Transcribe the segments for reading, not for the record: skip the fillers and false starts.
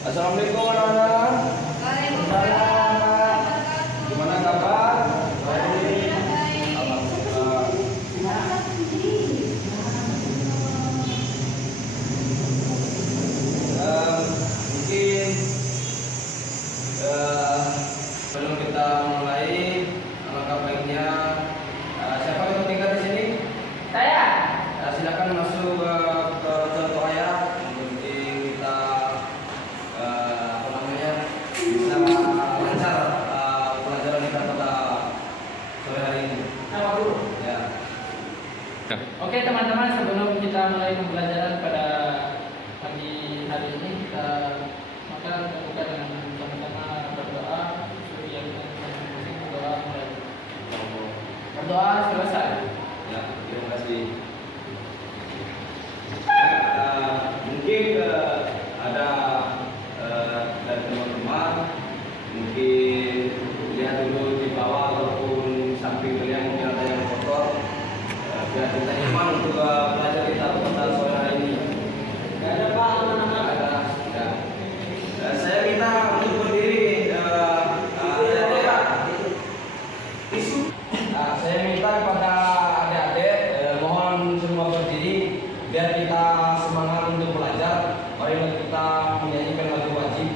Assalamualaikum anak-anak. Waalaikumsalam. Gimana kabar? Baik. Alhamdulillah. Mungkin sebelum kita mulai, alangkah baiknya siapa yang tinggal di sini? Saya. Silakan masuk ke contoh ayat. Kita bisa lancar pelajaran kita pada sore hari ini. Nama guru. Ya. Oke teman-teman, sebelum kita mulai pembelajaran pada pagi hari ini, maka kita buka dengan sama-sama berdoa supaya kita bisa masing-masing berdoa mulai. Berdoa selesai. Ya, terima kasih. Mungkin ada dari teman-teman mungkin lihat dulu di bawah ataupun samping kalian mungkin ada yang kotor, biar kita iman untuk belajar kita pada sore hari ini. Gak ada Pak, aman-aman. Ada. Ya. Saya minta untuk berdiri. Saya minta kepada adik-adik mohon semua berdiri biar kita semangat untuk belajar. Mari kita menyanyikan lagu wajib.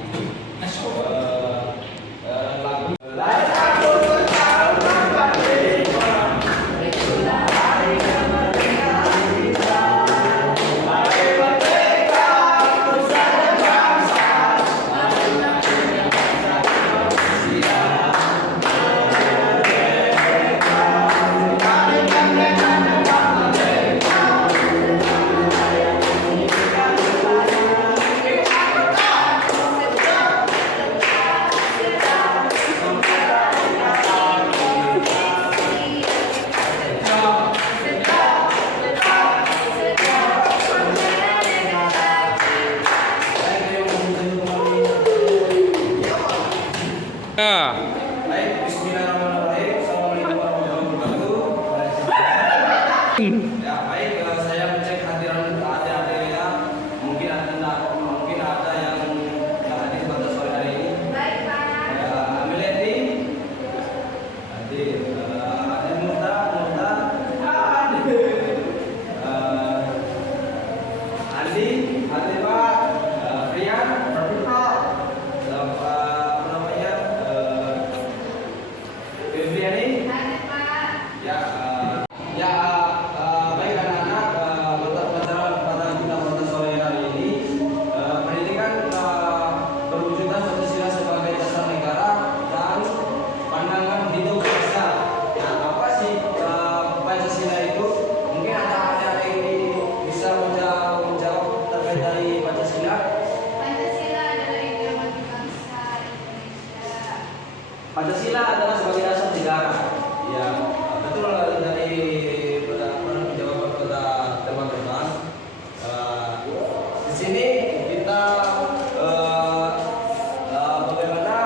Lagu Baik, bismillahirrahmanirrahim. Assalamualaikum warahmatullahi wabarakatuh. Ya, baik, saya mencek hadiran adik-adik ya. Mungkin ada yang tidak hadir pada sore hari ini. Baik, Pak. Ya, Amileti. Hadir. Ada Murta. Hadir. Andi, hadir Pak. Rian, hadir Pak. Apa namanya? Febriani. Hadir, Pak. Ya, baik anak-anak, mata pelajaran pada kita pada sore hari ini pendidikan perwujudan Pancasila sebagai dasar negara dan pandangan hidup bangsa. Nah, apa sih Pancasila itu? Mungkin ada ini bisa menjawab terkait dari Pancasila. Pancasila adalah ideologi bangsa Indonesia. Pancasila adalah sebagai dasar negara. Ya, betul dari jawaban pada teman-teman. Di sini kita bagaimana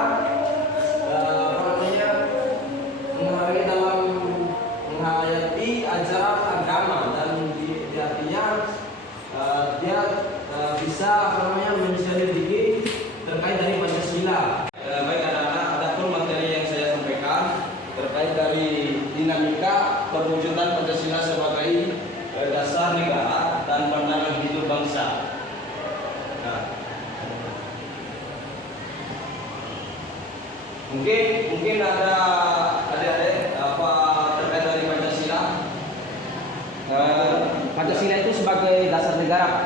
memahami dalam menghayati ajaran agama dan di artinya dia bisa menyelidiki terkait dari Pancasila. Baik anak-anak, adapun materi yang saya sampaikan terkait dari dinamika perwujudan Pancasila sebagai dasar negara dan pandangan hidup bangsa. Nah, mungkin ada adik-adik apa terkait dari Pancasila? Pancasila itu sebagai dasar negara, Pak.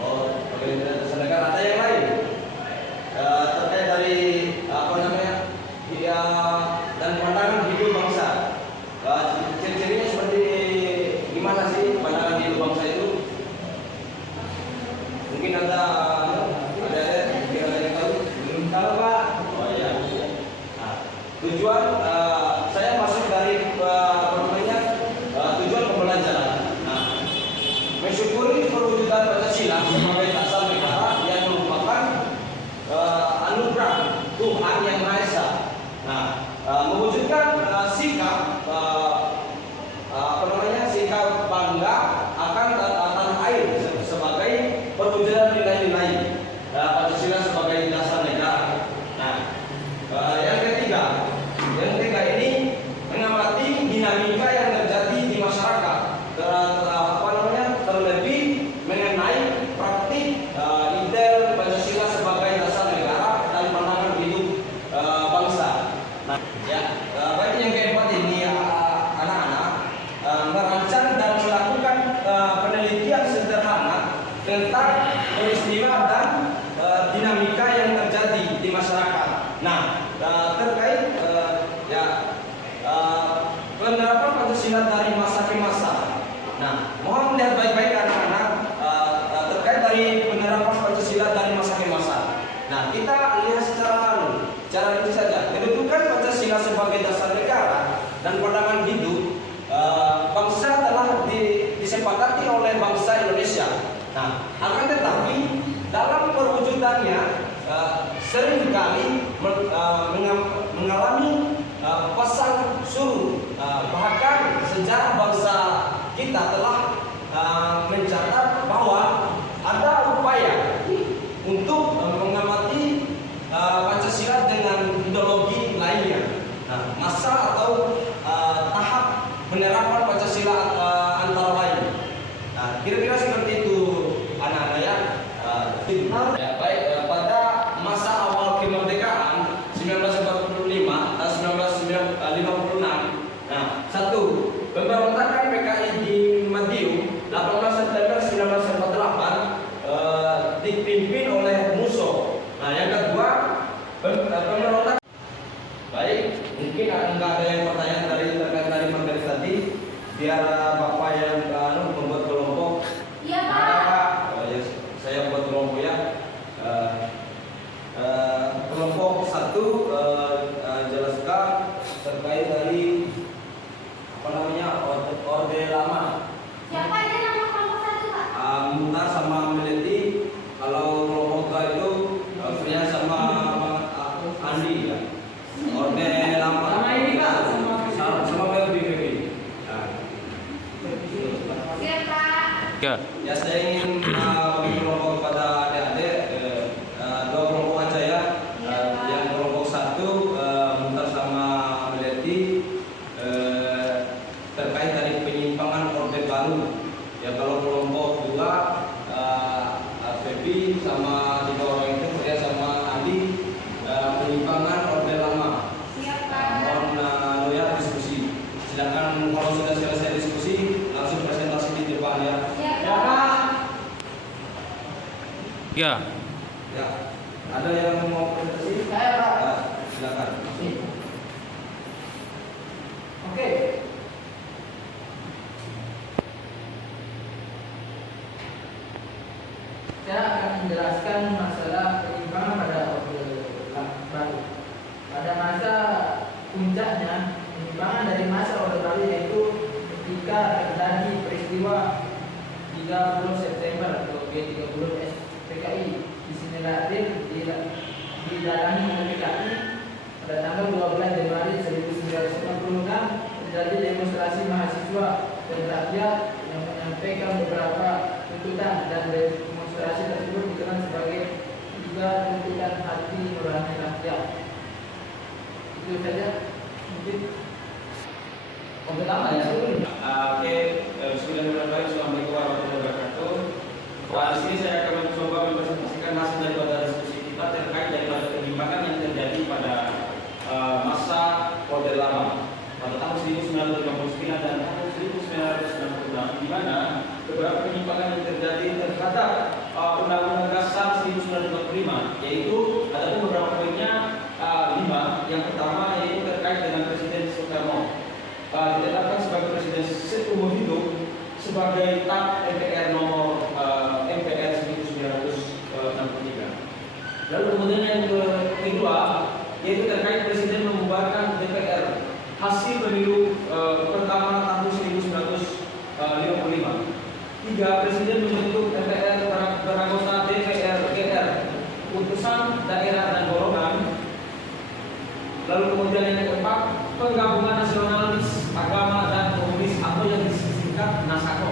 Oh, sebagai dasar negara. Ada yang lain terkait dari apa namanya? Ya, dan pandangan hidup bangsa. Ciri-cirinya seperti gimana sih pandangan hidup bangsa itu? Mungkin ada yang tahu? Belum tahu, Pak. Oh iya. Nah, tujuan Nah, kita lihat cara ini saja. Kedudukan Pancasila sebagai dasar negara dan pandangan hidup bangsa telah disepakati oleh bangsa Indonesia. Nah, akan tetapi dalam perwujudannya seringkali mengalami pasang surut. Bahkan sejarah bangsa kita telah mencatat bahwa ada upaya untuk mengamati Pancasila dengan ideologi lainnya. Nah, masa atau tahap penerapan Pancasila antara lain. Nah, kira-kira seperti itu anak-anak ya. Ya, baik, pada masa awal kemerdekaan 1945 dan 1956. Nah, satu, pemberontakan PKI di Madiun 18 September 1948 dipimpin oleh Musso. Nah, yang kedua, pemberontakan. Baik, mungkin enggak ada yang pertanyaan terkait dari materi tadi, biar Bapak yang membuat kelompok. Iya, Pak. Oh, ya, saya buat kelompok ya. Kelompok satu jelaskan terkait dari apa namanya orde lama. Siapa aja nama kelompok satu, Pak? Muntar sama Meleti. Kalau kelompok dua itu Fria sama Andi ya. Orde lama. Sama ini, Pak, Sama Baby. Siap, Pak. Ya. Ya, saya ingin bagi kelompok kepada adik-adik dua kelompok aja ya. Yang kelompok satu Muntar sama Meleti terkait dari penyimpangan orde baru. Ya, kalau kelompok dua Febi sama tiga orang itu Fria sama Andi penyimpangan orde lama. Siap, Pak. Mohon ya diskusi. Silakan kalau sudah selesai diskusi langsung presentasi di depan ya. Siap, Ya, Pak. Pak. Ya. Ya. Ada yang mau presentasi? Saya, Pak. Ya, silakan. Oke. Saya akan menjelaskan masalah penyimpangan pada orde baru. Pada masa puncaknya, penyimpangan dari masa orde baru yaitu ketika terjadi peristiwa 30 September atau G30 SPKI di Siniladir didatangi oleh PKI pada tanggal 12 Januari 1966 terjadi demonstrasi mahasiswa dan rakyat yang menyampaikan beberapa tuntutan dan demonstrasi tersebut dikenal sebagai 3 tuntutan hati nurani rakyat. Itu saja mungkin. Pertama ya. Oke, bismillahirrahmanirrahim. Assalamualaikum warahmatullahi wabarakatuh. Di sini saya akan mencoba mempresentasikan hasil daripada diskusi kita terkait daripada penyimpangan yang terjadi pada masa orde lama pada tahun 1959 dan tahun 1966, di mana beberapa penyimpangan yang terjadi terhadap Undang-Undang Dasar 1945, yaitu ada beberapa poinnya 5. Yang pertama yaitu terkait dengan Presiden Soekarno ditetapkan sebagai presiden seumur hidup sebagai TAP MPR nomor MPR 1963. Lalu kemudian yang kedua yaitu terkait presiden membubarkan DPR hasil pemilu pertama tahun 1955. 3. Presiden membentuk MPR beranggota DPR GR, utusan daerah dan golongan. Lalu kemudian yang keempat, penggabungan nasionalis, agama dan komunis atau yang disingkat NASAKO.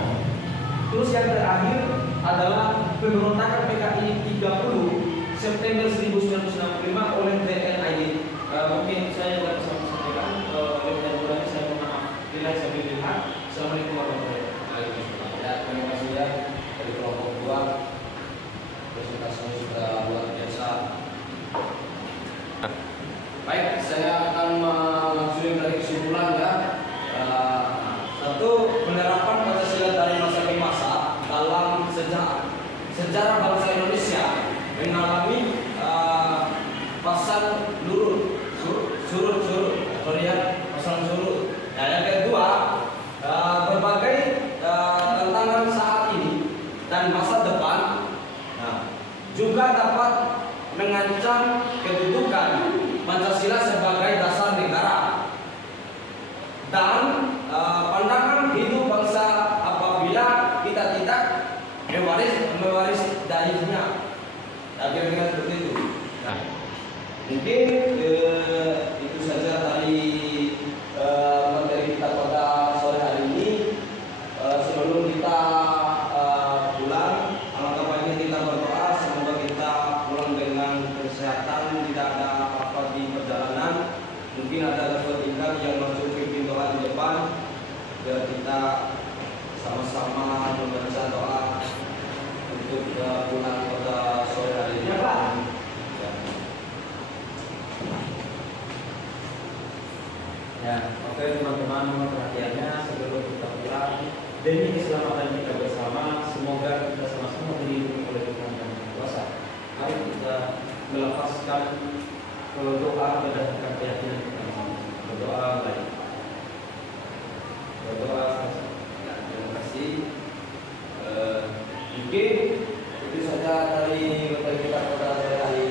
Terus yang terakhir adalah pemberontakan PKI 30 September 1965 oleh TNID. Mungkin saya tidak bisa menyampaikan lebih dan kurangnya saya mohon maaf. Bila saya lihat. Assalamualaikum warahmatullahi wabarakatuh. Ya, terima kasih ya dari kelompok 2. Presentasinya sudah luar biasa. Baik, saya akan mengajukan dari kesimpulan ya. Satu, penerapan Pancasila dari masa ke masa dalam sejarah bangsa Indonesia mengalami pasang surut, pasang surut. Nah, yang kedua, berbagai tantangan saat ini dan masa depan juga dapat mengancam kedudukan Pancasila sebagai dasar negara dan pandangan hidup bangsa apabila kita tidak mewaris darinya. Kira-kira seperti itu. Nah, mungkin itu saja dari materi kita pada sore hari ini. Sebelum kita pulang, alangkah baiknya kita berdoa semoga kita pulang dengan kesehatan, tidak ada apa-apa di perjalanan. Mungkin ada level income yang masuk ke pintu di depan, biar kita sama-sama membaca doa untuk pulang pada sore hari ini. Ya, Pak. Ya, oke teman-teman, mohon perhatiannya sebelum kita pulang. Demi keselamatan kita bersama, semoga kita sama-sama dilindungi oleh Tuhan yang Maha Kuasa. Mari kita melepaskan doa berdasarkan keyakinan kita masing-masing. Berdoa baik. Berdoa. Ya, terima kasih. Mungkin itu saja dari materi kita pada sore hari ini.